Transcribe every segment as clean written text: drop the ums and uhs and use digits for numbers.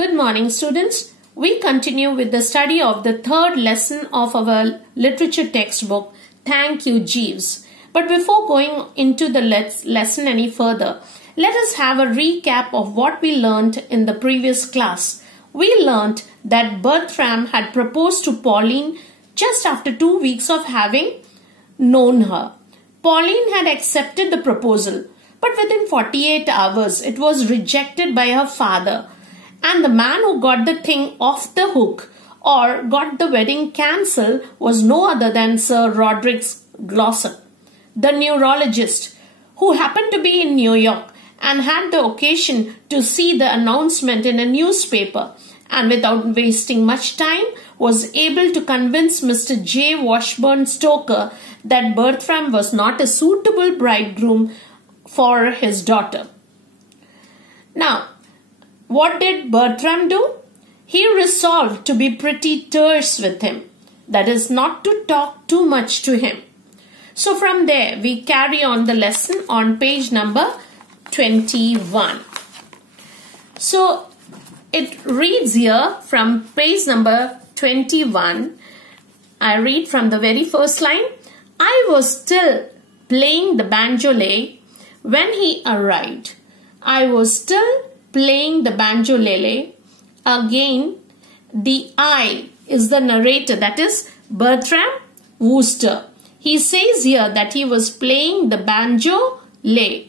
Good morning, students. We continue with the study of the third lesson of our literature textbook, Thank You, Jeeves. But before going into the lesson any further, let us have a recap of what we learnt in the previous class. We learnt that Bertram had proposed to Pauline just after 2 weeks of having known her. Pauline had accepted the proposal, but within 48 hours it was rejected by her father. And the man who got the thing off the hook or got the wedding cancelled was no other than Sir Roderick Glossop, the neurologist, who happened to be in New York and had the occasion to see the announcement in a newspaper, and without wasting much time was able to convince Mr. J. Washburn Stoker that Bertram was not a suitable bridegroom for his daughter. Now, what did Bertram do? He resolved to be pretty terse with him, that is, not to talk too much to him. So from there, we carry on the lesson on page number 21. So it reads here from page number 21. I read from the very first line. I was still playing the banjolele when he arrived. I was still playing the banjolele. Again, the I is the narrator, that is Bertram Wooster. He says here that he was playing the banjolele.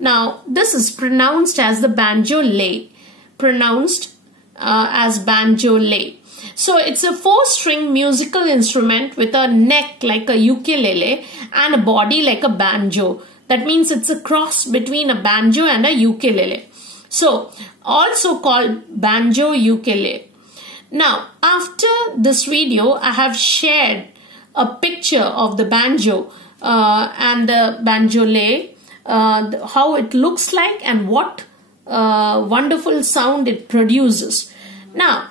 Now, this is pronounced as the banjolele, pronounced as banjolele. So, it's a 4-string musical instrument with a neck like a ukulele and a body like a banjo. That means it's a cross between a banjo and a ukulele. So, also called banjo ukulele. Now, after this video, I have shared a picture of the banjo and the banjolele, how it looks like and what wonderful sound it produces. Now,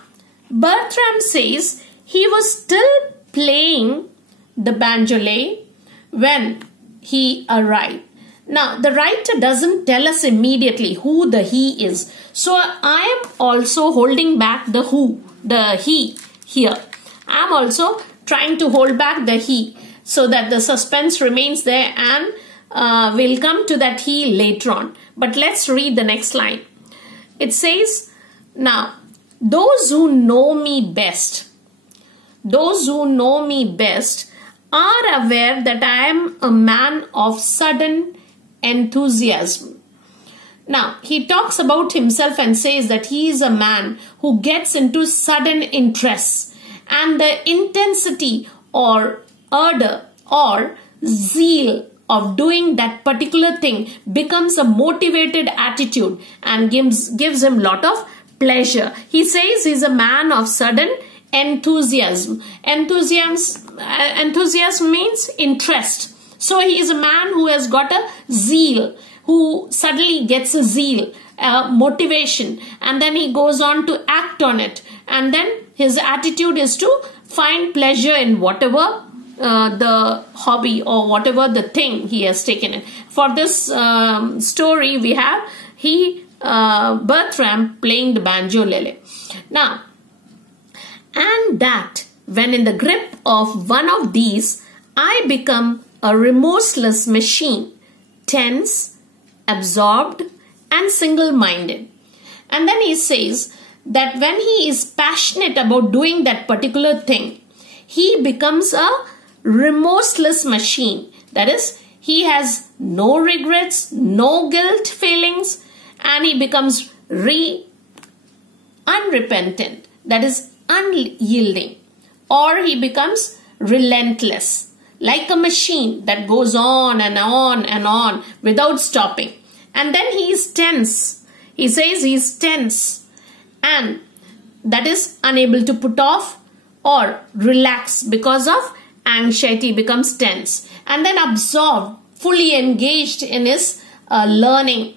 Bertram says he was still playing the banjolele when he arrived. Now, the writer doesn't tell us immediately who the he is. So, I am also holding back the who, the he here. I am also trying to hold back the he so that the suspense remains there, and we'll come to that he later on. But let's read the next line. It says, now, those who know me best are aware that I am a man of sudden enthusiasm. Now, he talks about himself and says that he is a man who gets into sudden interests, and the intensity or ardor or zeal of doing that particular thing becomes a motivated attitude and gives him lot of pleasure. He says he's a man of sudden enthusiasm. Enthusiasm means interest. So he is a man who has got a zeal, who suddenly gets a zeal, motivation, and then he goes on to act on it. And then his attitude is to find pleasure in whatever the hobby or whatever the thing he has taken in. For this story, we have Bertram playing the banjolele. Now, and that when in the grip of one of these, I become a remorseless machine, tense, absorbed, and single-minded. And then he says that when he is passionate about doing that particular thing, he becomes a remorseless machine. That is, he has no regrets, no guilt feelings, and he becomes unrepentant. That is, unyielding. Or he becomes relentless, like a machine that goes on and on and on without stopping. And then he is tense. He says he is tense, and that is unable to put off or relax because of anxiety, becomes tense. And then absorbed, fully engaged in his learning.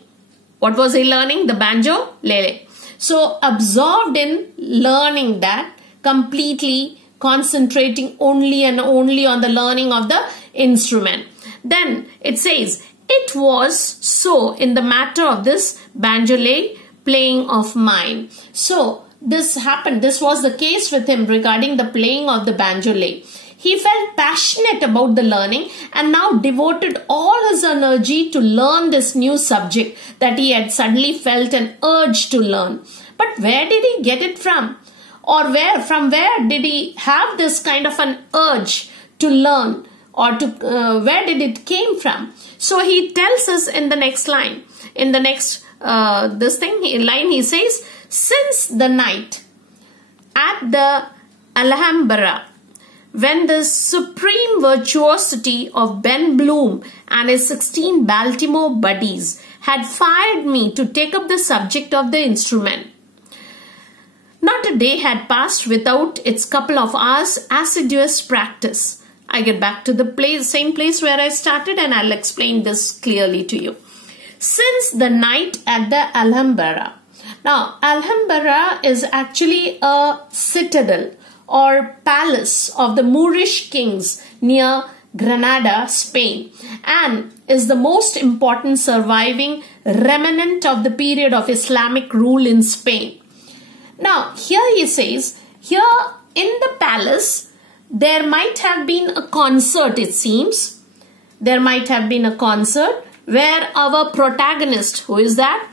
What was he learning? The banjolele. So absorbed in learning that, completely concentrating only and only on the learning of the instrument. Then it says, it was so in the matter of this banjolele playing of mine. So this happened. This was the case with him regarding the playing of the banjole. He felt passionate about the learning and now devoted all his energy to learn this new subject that he had suddenly felt an urge to learn. But where did he get it from? Or from where did he have this kind of an urge to learn, or to where did it came from? So he tells us in the next line, in the next line he says, since the night at the Alhambra, when the supreme virtuosity of Ben Bloom and his 16 Baltimore buddies had fired me to take up the subject of the instrument, not a day had passed without its couple of hours assiduous practice. I get back to the same place where I started, and I'll explain this clearly to you. Since the night at the Alhambra. Now, Alhambra is actually a citadel or palace of the Moorish kings near Granada, Spain, and is the most important surviving remnant of the period of Islamic rule in Spain. Now, here he says, here in the palace, there might have been a concert, it seems. There might have been a concert where our protagonist, who is that?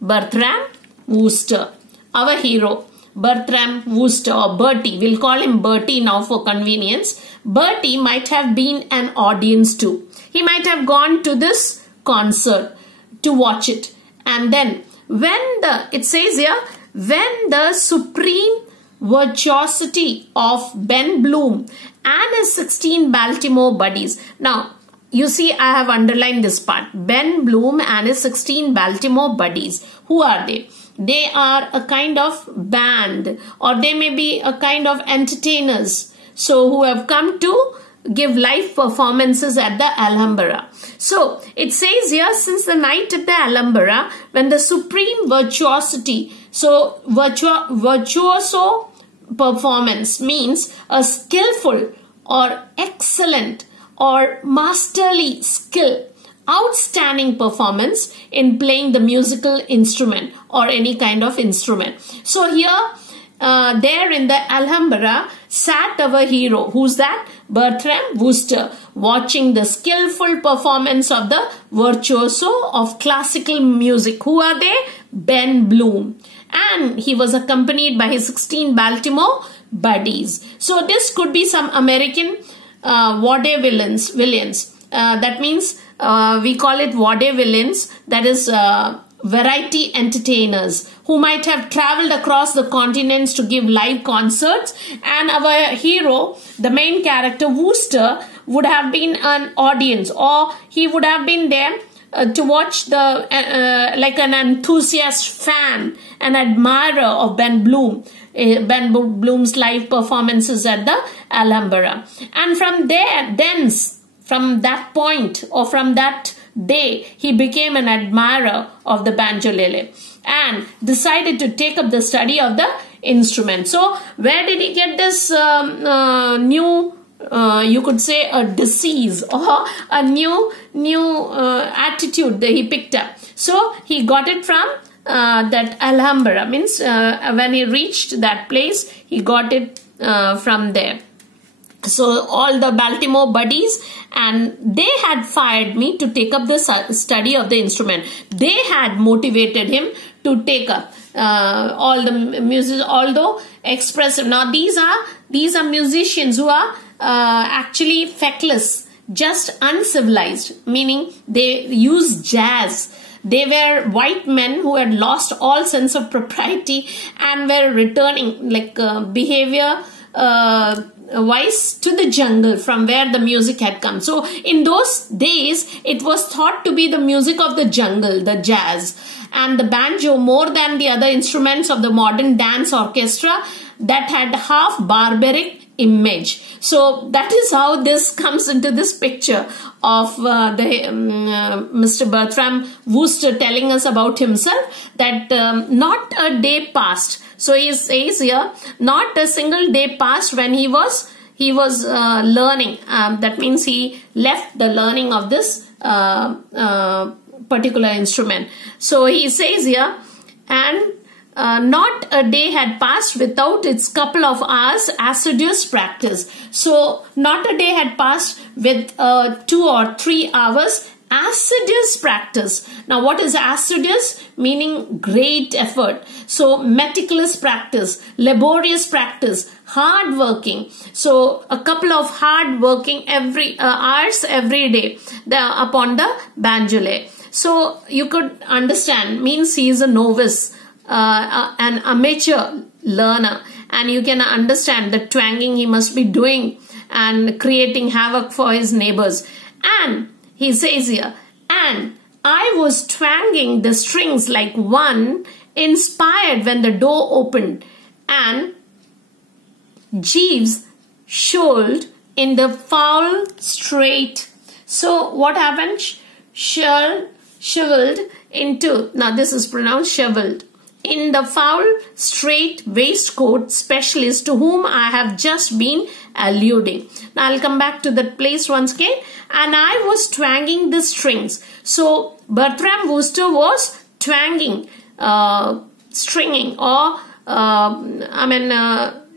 Bertram Wooster, our hero, Bertram Wooster, or Bertie. We'll call him Bertie now for convenience. Bertie might have been an audience too. He might have gone to this concert to watch it. And then it says here, when the supreme virtuosity of Ben Bloom and his 16 Baltimore buddies. Now, you see, I have underlined this part. Ben Bloom and his 16 Baltimore buddies. Who are they? They are a kind of band, or they may be a kind of entertainers. So, who have come to give live performances at the Alhambra. So, it says here, since the night at the Alhambra, when the supreme virtuosity, so virtuoso performance means a skillful or excellent or masterly skill, outstanding performance in playing the musical instrument or any kind of instrument. So here, there in the Alhambra sat our hero. Who's that? Bertram Wooster, watching the skillful performance of the virtuoso of classical music. Who are they? Ben Bloom. And he was accompanied by his 16 Baltimore buddies. So this could be some American vaudevillians. That means we call it vaudevillians. That is variety entertainers who might have traveled across the continents to give live concerts. And our hero, the main character Wooster, would have been an audience, or he would have been there to watch the like an enthusiast fan, an admirer of Ben Bloom, Ben Bloom's live performances at the Alhambra. And from there, from that point, or from that day, he became an admirer of the banjolele and decided to take up the study of the instrument. So where did he get this new you could say a disease or a new attitude that he picked up? So he got it from that Alhambra, means when he reached that place, he got it from there. So all the Baltimore buddies, and they had fired me to take up the study of the instrument. They had motivated him to take up all the music, although expressive. Now these are musicians who are actually feckless, just uncivilized, meaning they use jazz. They were white men who had lost all sense of propriety and were returning like behavior wise to the jungle from where the music had come. So in those days, it was thought to be the music of the jungle, the jazz, and the banjo, more than the other instruments of the modern dance orchestra, that had half barbaric image. So that is how this comes into this picture of Mr. Bertram Wooster telling us about himself, that not a day passed. So he says here, not a single day passed when he was learning. That means he left the learning of this particular instrument. So he says here, and not a day had passed without its couple of hours assiduous practice. So not a day had passed with 2 or 3 hours assiduous practice. Now what is assiduous? Meaning great effort. So meticulous practice, laborious practice, hard working. So a couple of hard working hours every day upon the banjole. So you could understand, means he is a novice, an amateur learner, and you can understand the twanging he must be doing and creating havoc for his neighbors. And he says here, and I was twanging the strings like one inspired when the door opened, and Jeeves shoveled in the foul straight. So what happened? Shoveled into, now this is pronounced shoveled, in the foul straight waistcoat specialist to whom I have just been alluding. Now I'll come back to that place once again. And I was twanging the strings. So Bertram Wooster was twanging, stringing, or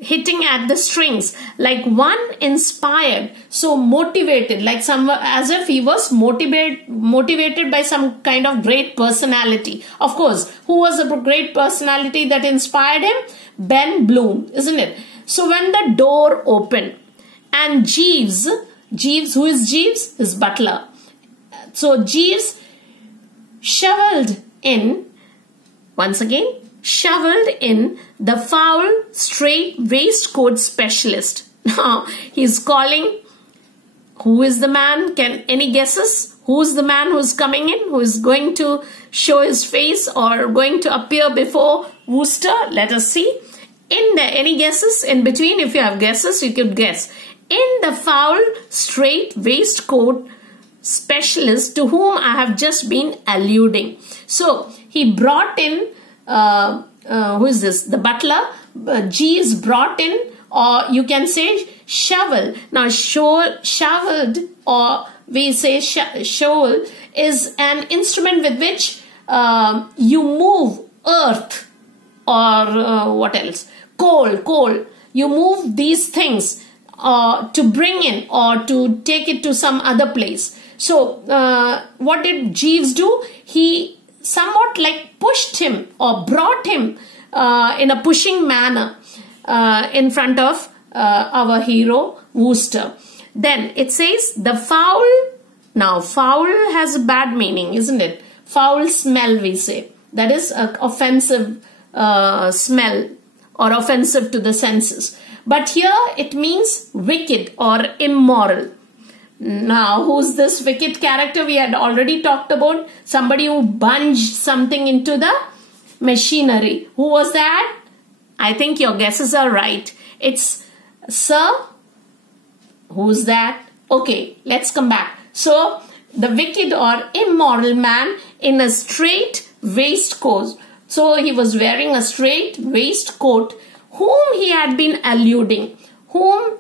hitting at the strings like one inspired, so motivated, like as if he was motivated by some kind of great personality. Of course, who was a great personality that inspired him? Ben Bloom, isn't it? So when the door opened and Jeeves, who is Jeeves? His butler. So Jeeves shoveled in, once again, shoveled in the foul straight waistcoat specialist. Now he's calling, who is the man? Any guesses? Who's the man who's coming in? Who is going to show his face or going to appear before Wooster? Let us see. Any guesses in between? If you have guesses, you could guess. In the foul straight waistcoat specialist to whom I have just been alluding. So he brought in, who is this? The butler. Jeeves brought in, or you can say shovel. Now shoveled, or we say shovel, is an instrument with which you move earth, or what else? Coal. You move these things to bring in or to take it to some other place. So what did Jeeves do? He somewhat like pushed him or brought him in a pushing manner in front of our hero Wooster. Then it says the foul. Now foul has a bad meaning, isn't it? Foul smell, we say. That is an offensive smell or offensive to the senses. But here it means wicked or immoral. Now, who's this wicked character? We had already talked about somebody who bunged something into the machinery. Who was that? I think your guesses are right. It's Sir. Who's that? Okay, let's come back. So, the wicked or immoral man in a straight waistcoat. So, he was wearing a straight waistcoat whom he had been alluding. Who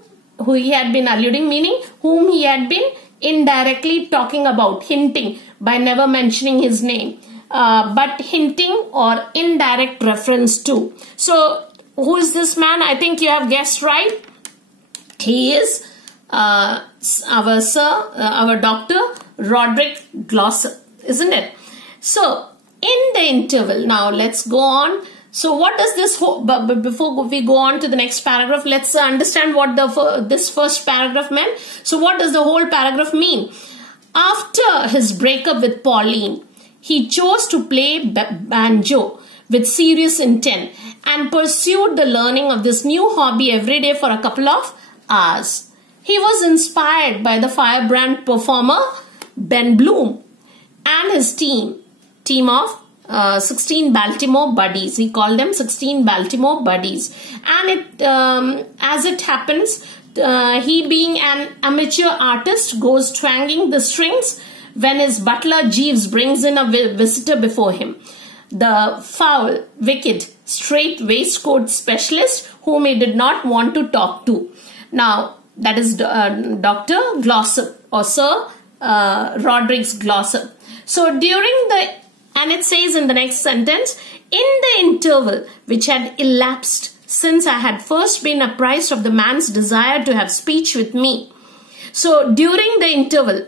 he had been alluding, meaning whom he had been indirectly talking about, hinting by never mentioning his name, but hinting or indirect reference to. So, who is this man? I think you have guessed right. He is our Dr. Roderick Glossop, isn't it? So, in the interval, now let's go on. So what does this, but before we go on to the next paragraph, let's understand what this first paragraph meant. So what does the whole paragraph mean? After his breakup with Pauline, he chose to play banjo with serious intent and pursued the learning of this new hobby every day for a couple of hours. He was inspired by the firebrand performer Ben Bloom and his team of 16 Baltimore buddies. He called them 16 Baltimore buddies. And as it happens, he being an amateur artist goes twanging the strings when his butler Jeeves brings in a visitor before him. The foul, wicked, straight waistcoat specialist whom he did not want to talk to. Now, that is Dr. Glossop or Sir Roderick Glossop. So, during the, and it says in the next sentence, in the interval which had elapsed since I had first been apprised of the man's desire to have speech with me. So during the interval,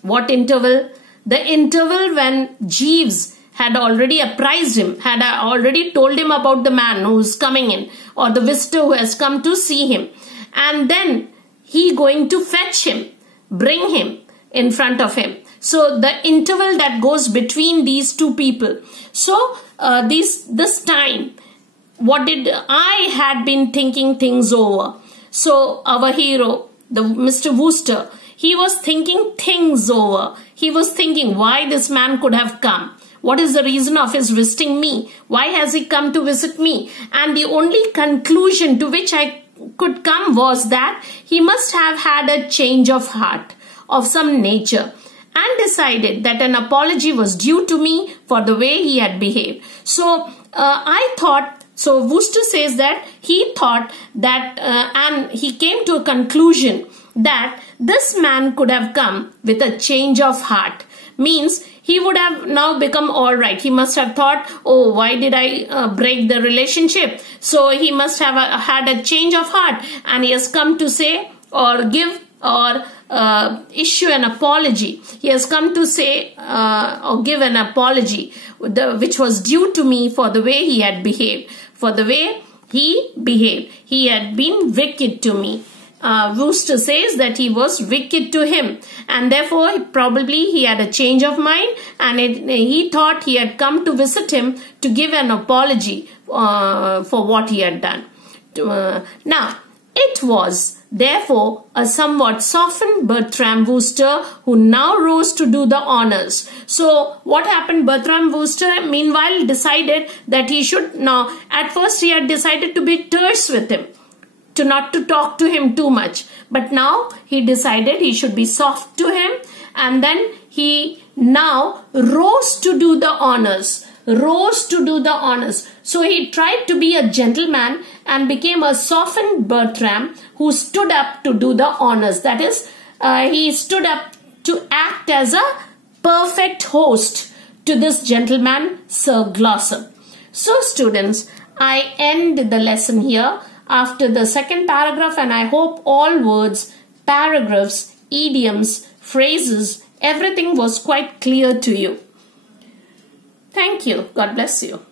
what interval? The interval when Jeeves had already apprised him, had already told him about the man who's coming in, or the visitor who has come to see him. And then he going to fetch him, bring him in front of him. So the interval that goes between these two people. So this time, what did I had been thinking things over. So our hero, the Mr. Wooster, he was thinking things over. He was thinking why this man could have come. What is the reason of his visiting me? Why has he come to visit me? And the only conclusion to which I could come was that he must have had a change of heart of some nature and decided that an apology was due to me for the way he had behaved. So I thought, so Wooster says that he thought that and he came to a conclusion that this man could have come with a change of heart. Means he would have now become all right. He must have thought, oh, why did I break the relationship? So he must have had a change of heart, and he has come to say or give or issue an apology. He has come to say or give an apology which was due to me for the way he had behaved. For the way he behaved. He had been wicked to me. Wooster says that he was wicked to him, and therefore probably he had a change of mind, and he thought he had come to visit him to give an apology for what he had done. Now, it was therefore a somewhat softened Bertram Wooster who now rose to do the honors. So what happened? Bertram Wooster meanwhile decided that he should now, at first he had decided to be terse with him, to not to talk to him too much. But now he decided he should be soft to him, and then he now rose to do the honors. Rose to do the honors. So he tried to be a gentleman and became a softened Bertram who stood up to do the honors. That is, he stood up to act as a perfect host to this gentleman, Sir Glossop. So students, I end the lesson here after the second paragraph, and I hope all words, paragraphs, idioms, phrases, everything was quite clear to you. Thank you. God bless you.